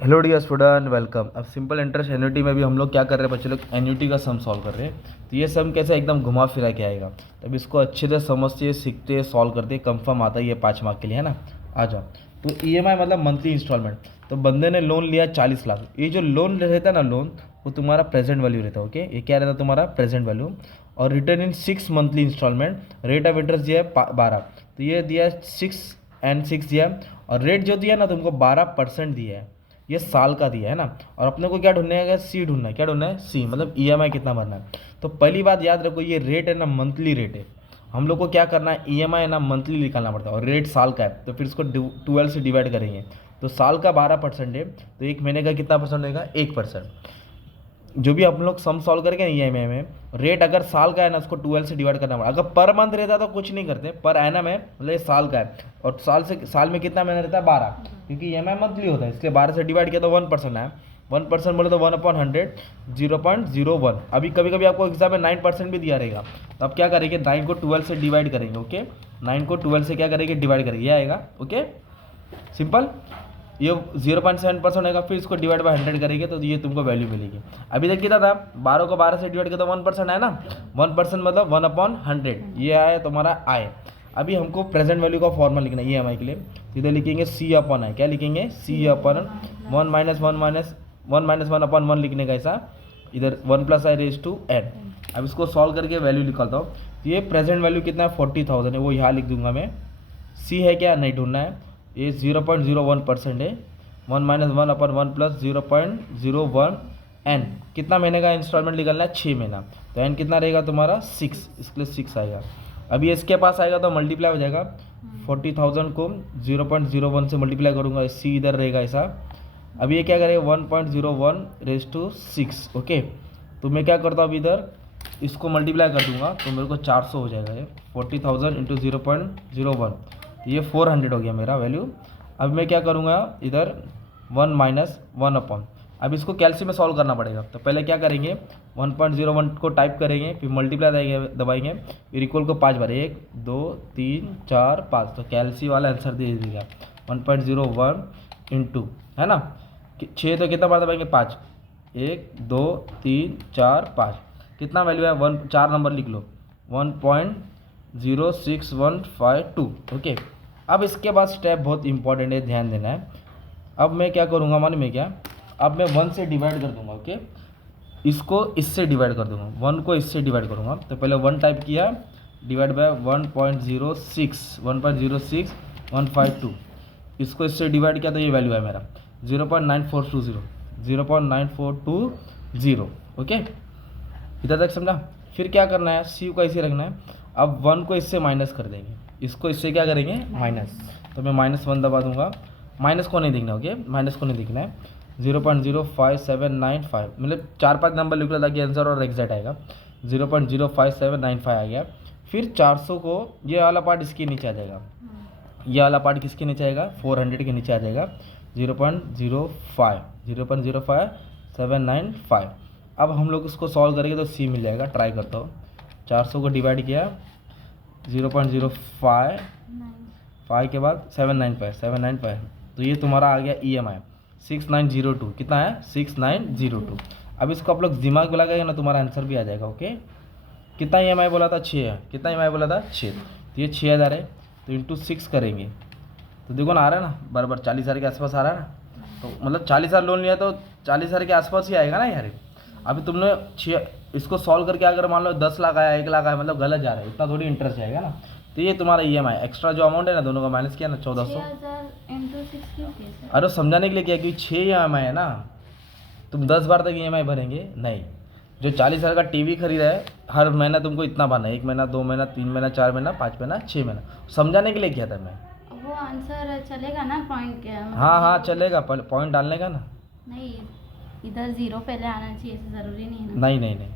Hello dear student, welcome. अब simple interest annuity में भी हम लोग क्या कर रहे हैं बच्चे लोग, एन्युटी का सम सॉल्व कर रहे हैं। तो ये सम कैसे एकदम घुमा फिरा के आएगा, तब इसको अच्छे से समझते सीखते सॉल्व करते कंफर्म आता है ये 5 मार्क के लिए, है ना। आ जाओ। तो ईएमआई मतलब मंथली इंस्टॉलमेंट। तो बंदे ने लोन लिया 40 लाख। ये जो लोन रहता है ना, लोन वो तुम्हारा प्रेजेंट वैल्यू रहता है। ओके, ये क्या रहता है तुम्हारा प्रेजेंट वैल्यू। और return in 6 monthly installment. Rate of interest दिया है 12। तो ये दिया है 6 दिया है। और रेट जो दिया ना तुमको 12% दिया है। ये साल का दिया है ना। और अपने को क्या ढूंढना है, सी ढूंढना है। क्या ढूंढना है? सी, मतलब ईएमआई कितना भरना है। तो पहली बात याद रखो, ये रेट है ना मंथली रेट है। हम लोग को क्या करना है, ईएमआई है ना मंथली निकालना पड़ता है। और रेट साल का है तो फिर इसको 12 से डिवाइड करेंगे। तो साल का 12% है, तो एक महीने का कितना परसेंट होगा? 1%। जो भी हम लोग सम सॉल्व करेंगे ना ईएमआई में, रेट अगर साल का है ना उसको 12 से डिवाइड करना पड़ेगा। अगर पर मंथ रहता तो कुछ नहीं करते, पर एनम है मतलब ये साल का है। और साल में कितना महीना रहता है? 12, क्योंकि ईएमआई मंथली होता है, इसलिए 12 से डिवाइड किया तो 1% आया। 1% बोले तो 1/100, 0.01। अभी कभी कभी आपको एग्जाम में 9% भी दिया रहेगा, तो आप क्या करेंगे, 9 को 12 से डिवाइड करेंगे। ओके, 9 को 12 से क्या करेंगे, डिवाइड करेंगे, ये आएगा। Okay, simple. ये 0.7% होगा, फिर इसको डिवाइड बाय 100 करेंगे तो ये तुमको वैल्यू मिलेगी। अभी तक कितना था, 12 को 12 से डिवाइड किया तो 1% है ना। 1% मतलब 1/100, ये आया तुम्हारा आय। अभी हमको प्रेजेंट वैल्यू का फॉर्मूला लिखना है ईएमआई के लिए। सीधे लिखेंगे सी अपॉन आई। क्या लिखेंगे? सी अपॉन 1 - 1 लिखने का ऐसा, इधर 1 + i⁻n। अब इसको सॉल्व करके वैल्यू निकालता हूँ। ये प्रेजेंट वैल्यू कितना है? 40,000 है, वो यहाँ लिख दूंगा मैं। सी है क्या? नहीं ढूंढना है। ये 0.01% है। 1 - 1/1 + 0.01 n। कितना महीने का इंस्टॉलमेंट निकलना है? 6 महीना। तो n कितना रहेगा तुम्हारा? 6, इसके लिए 6 आएगा। अभी इसके पास आएगा तो मल्टीप्लाई हो जाएगा। 40,000 को 0.01 से मल्टीप्लाई करूँगा, सी इधर रहेगा ऐसा। अभी ये क्या करेगा? 1.01 6। ओके, तो मैं क्या करता हूँ, अभी इधर इसको मल्टीप्लाई कर दूंगा तो मेरे को 400 हो जाएगा। ये 40,000 × 0.01, ये 400 हो गया मेरा वैल्यू। अब मैं क्या करूँगा, इधर 1 - 1 अब इसको कैलसी में सॉल्व करना पड़ेगा। तो पहले क्या करेंगे, 1.01 को टाइप करेंगे, फिर मल्टीप्लाई दबाएंगे, फिर इक्वल को 5 बार, 1 2 3 4 5। तो कैलसी वाला आंसर दे दीजिएगा 1.01 × है ना 6। तो कितना बार दबाएंगे? 5। 1 2 3 4 5। कितना वैल्यू है? 1, 4 नंबर लिख लो, 1.06152। ओके, अब इसके बाद स्टेप बहुत इंपॉर्टेंट है, ध्यान देना है। अब मैं क्या करूँगा मालूम में क्या, अब मैं 1 से डिवाइड कर दूंगा। ओके, इसको इससे डिवाइड कर दूंगा, 1 को इससे डिवाइड करूँगा। तो पहले 1 टाइप किया, डिवाइड बाय 1.06152। इसको इससे डिवाइड किया तो ये वैल्यू है मेरा 0.9420, 0.9420। ओके, इधर तक समझा। फिर क्या करना है, सी को ऐसे रखना है। अब 1 को इससे माइनस कर देंगे, इसको इससे क्या करेंगे? माइनस। तो मैं -1 दबा दूंगा। माइनस को नहीं दिखना। ओके, माइनस को नहीं दिखना है। 0.05795, मतलब 4-5 नंबर लिख लो ताकि आंसर और एग्जैक्ट आएगा। 0.05795 आ गया। फिर 400 को, ये वाला पार्ट इसके नीचे आ जाएगा, ये वाला पार्ट किसके नीचे आएगा? 400 के नीचे आ जाएगा। 0.05795। अब हम लोग इसको सॉल्व करेंगे तो सी मिल जाएगा। ट्राई करता हूँ। 400 को डिवाइड किया, 0.055 के बाद 795, तो ये तुम्हारा आ गया ईएमआई 6902। कितना है? 6902। अब इसको आप लोग दिमाग में लगाएगा ना, तुम्हारा आंसर भी आ जाएगा। ओके, कितना ईएमआई बोला था? 6 है। कितना ईएमआई बोला था? 6। तो ये 6,000 है, तो इंटू 6 करेंगे तो देखो ना, आ रहा है ना, बराबर 40,000 के आसपास आ रहा है ना। तो मतलब 40,000 लोन लिया तो 40,000 के आसपास ही आएगा ना यार। अभी तुमने 6, इसको सॉल्व करके अगर मान लो 10 लाख आया, 1 लाख आया, मतलब गलत जा रहा है, इतना थोड़ी इंटरेस्ट जाएगा ना। तो ये तुम्हारा ईएमआई एक्स्ट्रा जो अमाउंट है ना, दोनों का माइनस किया ना, 1400। अरे समझाने के लिए क्या, क्योंकि 6 ईएमआई है ना, तुम 10 बार तक ईएमआई भरेंगे नहीं। जो 40,000 का टीवी खरीदा है, हर महीना तुमको इतना भरना है, 1 महीना 2 महीना 3 महीना 4 महीना 5 महीना 6 महीना। समझाने के लिए किया था मैं। वो आंसर चलेगा ना पॉइंट के? हाँ हाँ चलेगा, पॉइंट डालने का ना। नहीं, इधर 0 पहले आना चाहिए, ऐसा ज़रूरी नहीं है ना। नहीं नहीं नहीं,